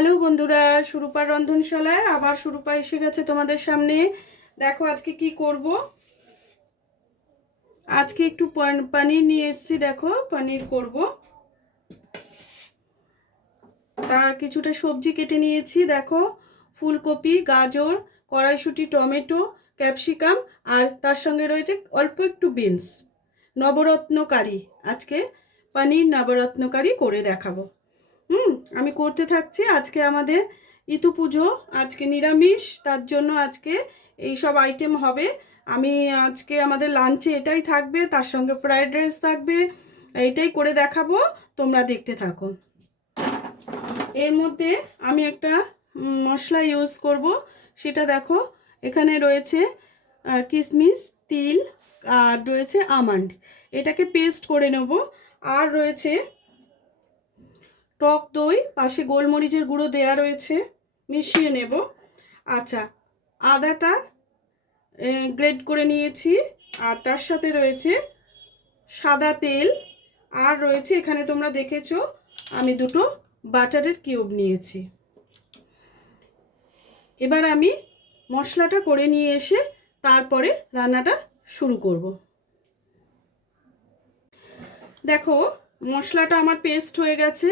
Hello বন্ধুরা, সুরূপার রন্ধনশালায় আবার সুরূপা এসে গেছে তোমাদের সামনে। দেখো আজকে কি করব। আজকে একটু পনির নিয়ে এসেছি। দেখো পনির করব। তার কিছুটা সবজি কেটে নিয়েছি। দেখো ফুলকপি, গাজর, কড়াইশুঁটি, টমেটো, ক্যাপসিকাম আর তার সঙ্গে রয়েছে অল্প একটু বিনস। নবরত্ন কারি, আজকে পনির নবরত্ন কারি করে দেখাবো। আমি করতে থাকছি। আজকে আমাদের ইতু পুজো, আজকে নিরামিষ, তার জন্য আজকে এই সব আইটেম হবে। আমি আজকে আমাদের লাঞ্চে এটাই থাকবে, তার সঙ্গে ফ্রাইড রাইস থাকবে। এইটাই করে দেখাবো, তোমরা দেখতে থাকো। এর মধ্যে আমি একটা মশলা ইউজ করব, সেটা দেখো এখানে রয়েছে কিশমিশ, তিল আর রয়েছে আমন্ড। এটাকে পেস্ট করে নেব। আর রয়েছে টক দই, পাশে গোলমরিচের গুঁড়ো দেয়া রয়েছে, মিশিয়ে নেব। আচ্ছা, আদাটা গ্রেট করে নিয়েছি। আর তার সাথে রয়েছে সাদা তেল। আর রয়েছে এখানে তোমরা দেখেছো আমি দুটো বাটারের কিউব নিয়েছি। এবার আমি মশলাটা করে নিয়ে এসে তারপরে রান্নাটা শুরু করব। দেখো মশলাটা আমার পেস্ট হয়ে গেছে,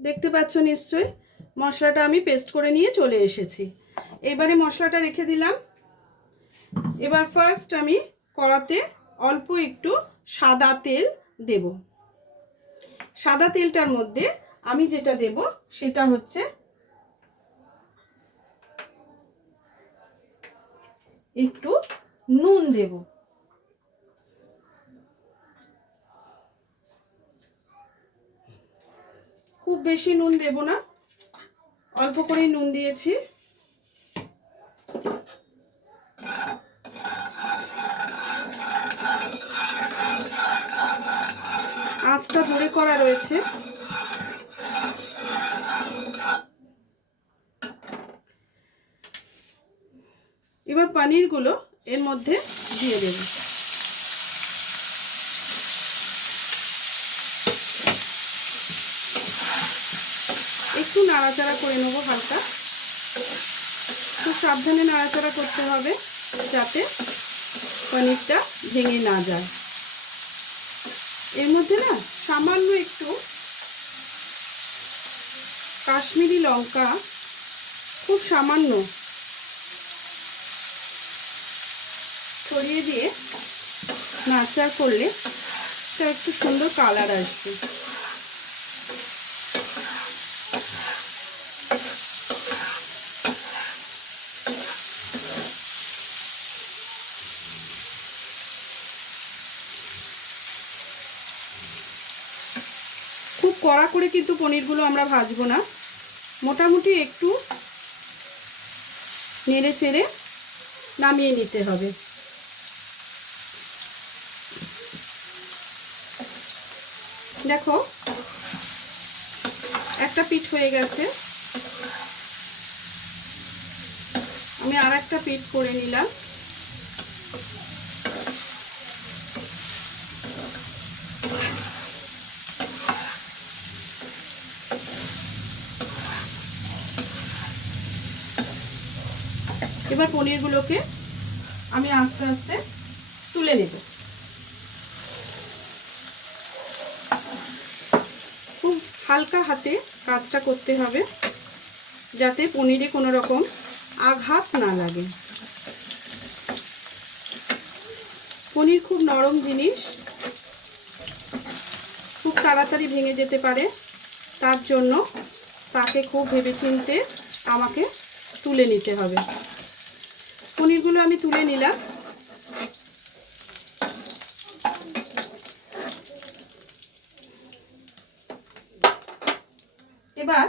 দেখতে পাচ্ছ নিশ্চয়ই। মশলাটা আমি পেস্ট করে নিয়ে চলে এসেছি। এবারে মশলাটা রেখে দিলাম। এবার ফার্স্ট আমি কড়াতে অল্প একটু সাদা তেল দেব। সাদা তেলটার মধ্যে আমি যেটা দেব সেটা হচ্ছে একটু নুন দেব। খুব বেশি নুন দেব না, অল্প করেই নুন দিয়েছি। আঁচটা জোরে করা রয়েছে। এবার পনিরগুলো এর মধ্যে দিয়ে দেব। একটু নাড়াচাড়া করে নেবো হালকা। খুব সাবধানে নাড়াচাড়া করতে হবে যাতে পনিরটা ভেঙে না যায়। এর মধ্যে না সামান্য একটু কাশ্মীরি লঙ্কা, খুব সামান্য ছড়িয়ে দিয়ে নাড়াচাড়া করলে এটা একটু সুন্দর কালার আসবে। খুব কড়া করে কিন্তু পনিরগুলো আমরা ভাজবো না, মোটামুটি একটু নেড়ে চেড়ে নামিয়ে নিতে হবে। দেখো একটা পিঠ হয়ে গেছে, আমি আর একটা পিঠ করে নিলাম। এবার পনিরগুলোকে আমি আস্তে আস্তে তুলে নেব। খুব হালকা হাতে কাজটা করতে হবে যাতে পনিরে কোনো রকম আঘাত না লাগে। পনির খুব নরম জিনিস, খুব তাড়াতাড়ি ভেঙে যেতে পারে, তার জন্য তাকে খুব ভেবেচিন্তে আমাকে তুলে নিতে হবে। পনিরগুলো আমি তুলে নিলাম। এবার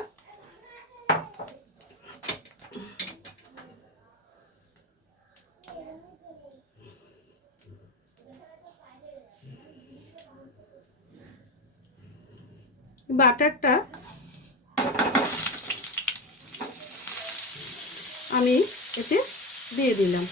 বাটারটা আমি এতে দিয়ে দিলাম।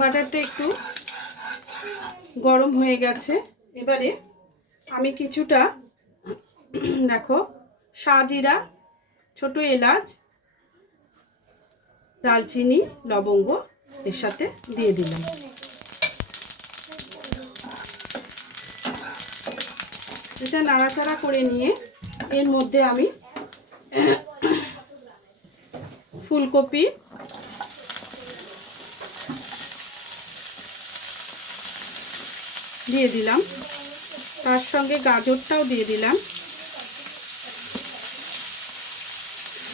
বাটারটা একটু গরম হয়ে গেছে। এবারে আমি কিছুটা দেখো সাজিরা, ছোট এলাচ, দালচিনি, লবঙ্গ এর সাথে দিয়ে দিলাম। এটা নাড়াচাড়া করে নিয়ে এর মধ্যে আমি ফুলকপি, দিয়ে দিলাম, তার সঙ্গে গাজরটাও দিয়ে দিলাম।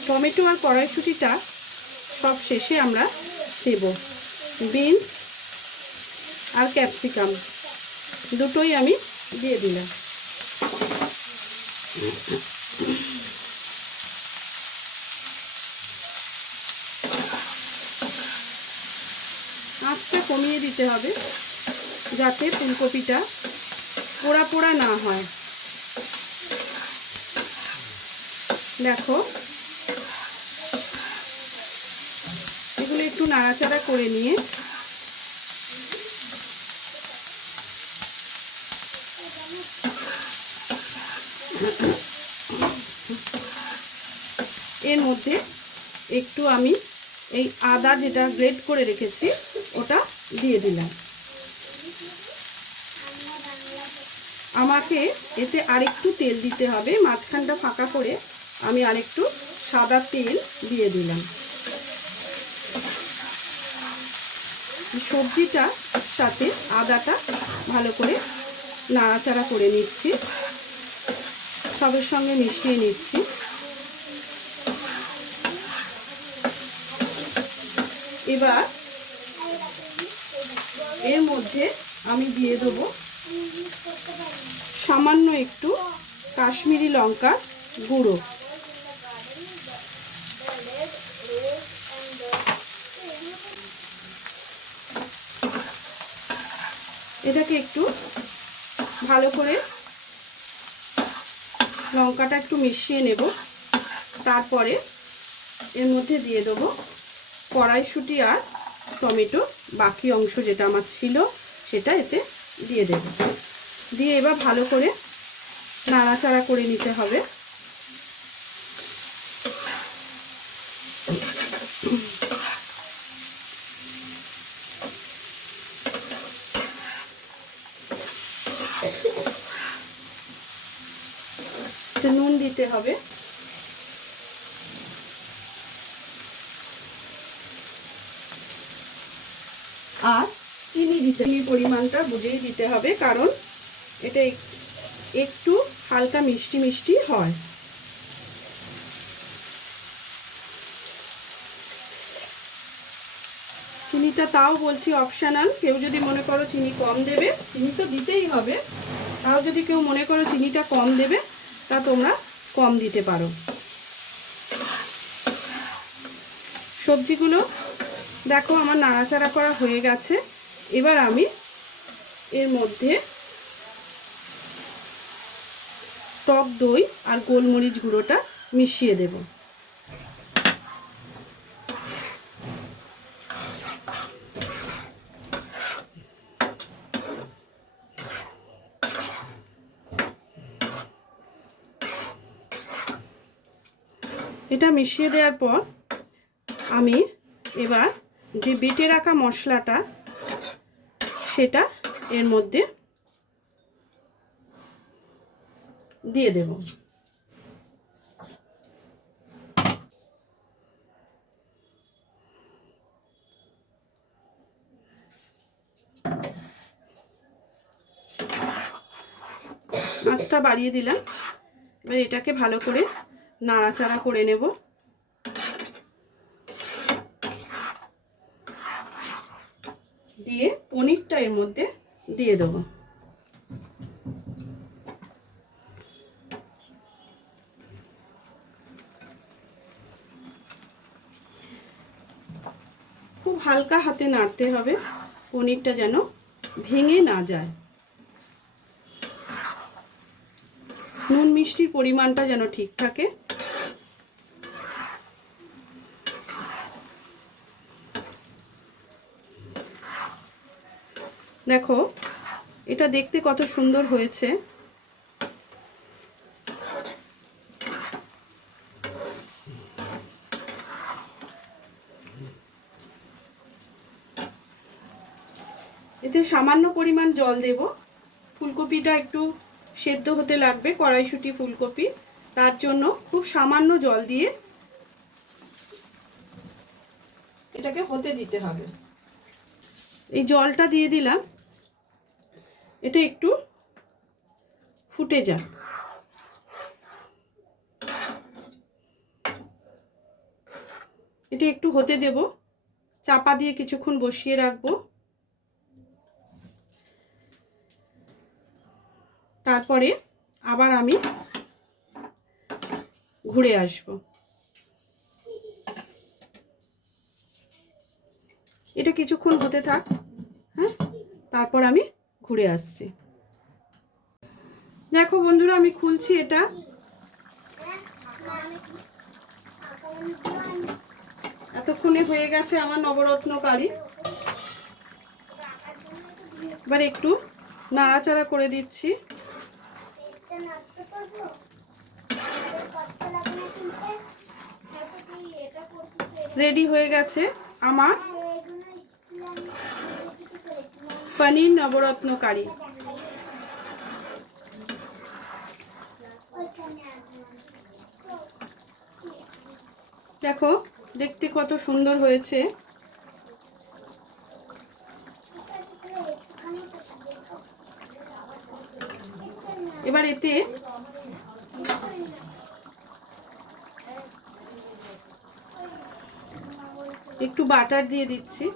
টমেটো আর কড়াইশুঁটিটা সব শেষে আমরা দেব। বিনস আর ক্যাপসিকাম দুটোই আমি দিয়ে দিলাম। আঁচটা কমিয়ে দিতে হবে যাতে ফুলকপিটা পোড়া পোড়া না হয়। দেখো এগুলো একটু নাড়াচাড়া করে নিয়ে এর মধ্যে একটু আমি এই আদা যেটা গ্রেট করে রেখেছি ওটা দিয়ে দিলাম। আমাকে এতে আরেকটু তেল দিতে হবে, মাঝখানটা ফাঁকা করে আমি আরেকটু সাদা তেল দিয়ে দিলাম। সবজিটার সাথে আদাটা ভালো করে নাড়াচাড়া করে নিচ্ছি, সবের সঙ্গে মিশিয়ে নিচ্ছি। এবার এর মধ্যে আমি দিয়ে দেবো সামান্য একটু কাশ্মীরি লঙ্কা গুঁড়ো। এটাকে একটু ভালো করে লঙ্কাটা একটু মিশিয়ে নেব। তারপরে এর মধ্যে দিয়ে দেবো কড়াইশুঁটি আর টমেটো, বাকি অংশ যেটা আমার ছিল সেটা এতে দিয়ে দেব। দিয়ে এবার ভালো করে নাড়াচাড়া করে নিতে হবে। নুন দিতে হবে, আর চিনি দিতে, চিনির পরিমাণটা বুঝেই দিতে হবে, কারণ এটা একটু হালকা মিষ্টি মিষ্টি হয়। চিনিটা তাও বলছি অপশনাল, কেউ যদি মনে করো চিনি কম দেবে, চিনি তো দিতেই হবে, তাও যদি কেউ মনে করো চিনিটা কম দেবে তা তোমরা কম দিতে পারো। সবজিগুলো দেখো আমার নাড়াচাড়া করা হয়ে গেছে। এবার আমি এর মধ্যে টক দই আর গোলমরিচ গুঁড়োটা মিশিয়ে দেব। এটা মিশিয়ে দেওয়ার পর আমি এবার যে বেটে রাখা মশলাটা সেটা এর মধ্যে দিয়ে দেব। আঁচটা বাড়িয়ে দিলাম। এবার এটাকে ভালো করে নাড়াচাড়া করে নেব। দিয়ে পনিরটা এর মধ্যে দিয়ে দেবো। খুব হালকা হাতে নাড়তে হবে, পনিরটা যেন ভেঙে না যায়। নুন মিষ্টির পরিমাণটা যেন ঠিক থাকে। দেখো এটা দেখতে কত সুন্দর হয়েছে। এতে সামান্য পরিমাণ জল দেব। ফুলকপিটা একটু সেদ্ধ হতে লাগবে, কড়াইশুঁটি ফুলকপি, তার জন্য খুব সামান্য জল দিয়ে এটাকে হতে দিতে হবে। এই জলটা দিয়ে দিলাম, এটা একটু ফুটে যাক। এটা একটু হতে দেব, চাপা দিয়ে কিছুক্ষণ বসিয়ে রাখবো। তারপরে আবার আমি ঘুরে আসব। এটা কিছুক্ষণ হতে থাক, হ্যাঁ, তারপর আমি ঘুরে আসছি। দেখো বন্ধুরা, আমি খুলছি এটা। এতক্ষণে হয়ে গেছে আমার নবরত্ন কারি। এবার একটু নাড়াচাড়া করে দিচ্ছি। রেডি হয়ে গেছে আমার পনির নবরত্ন কারি। দেখো দেখতে কত সুন্দর হয়েছে। এবার এতে একটু বাটার দিয়ে দিচ্ছি।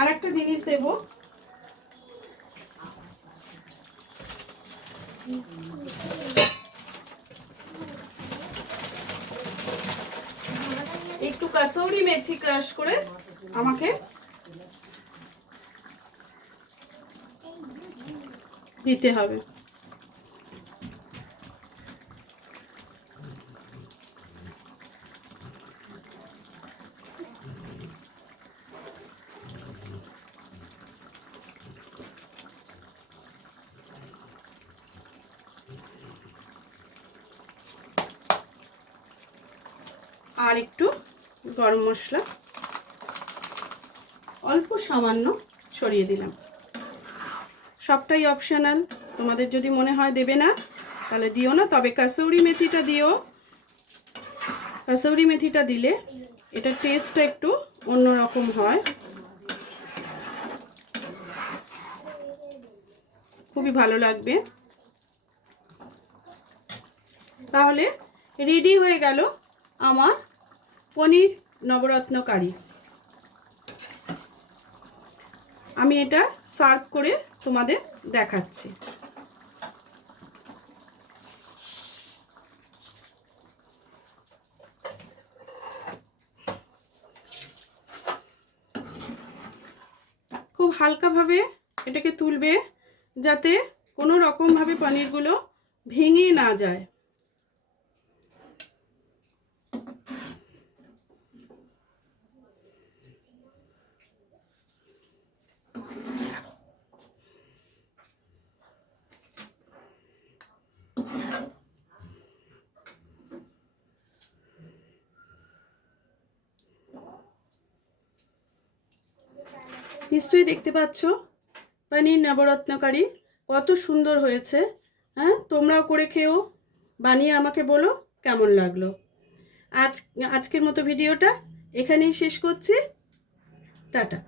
আর একটা জিনিস দেব, একটু কাসৌরি মেথি ক্রাশ করে আমাকে দিতে হবে। আর একটু গরম মশলা অল্প সামান্য ছড়িয়ে দিলাম। সবটাই অপশনাল, তোমাদের যদি মনে হয় দেবে না তাহলে দিও না, তবে কাসৌরি মেথিটা দিও। কাসৌরি মেথিটা দিলে এটা টেস্টটা একটু অন্যরকম হয়, খুবই ভালো লাগবে। তাহলে রেডি হয়ে গেল আমার পনির নবরত্ন কারি। আমি এটা সার্ভ করে তোমাদের দেখাচ্ছি। খুব হালকাভাবে এটাকে তুলবে যাতে কোনো রকমভাবে পনিরগুলো ভেঙে না যায়। নিশ্চয়ই দেখতে পাচ্ছ পনির নবরত্ন কারি কত সুন্দর হয়েছে। হ্যাঁ, তোমরাও করে খেও, বানিয়ে আমাকে বলো কেমন লাগলো। আজকের মতো ভিডিওটা এখানেই শেষ করছি। টাটা।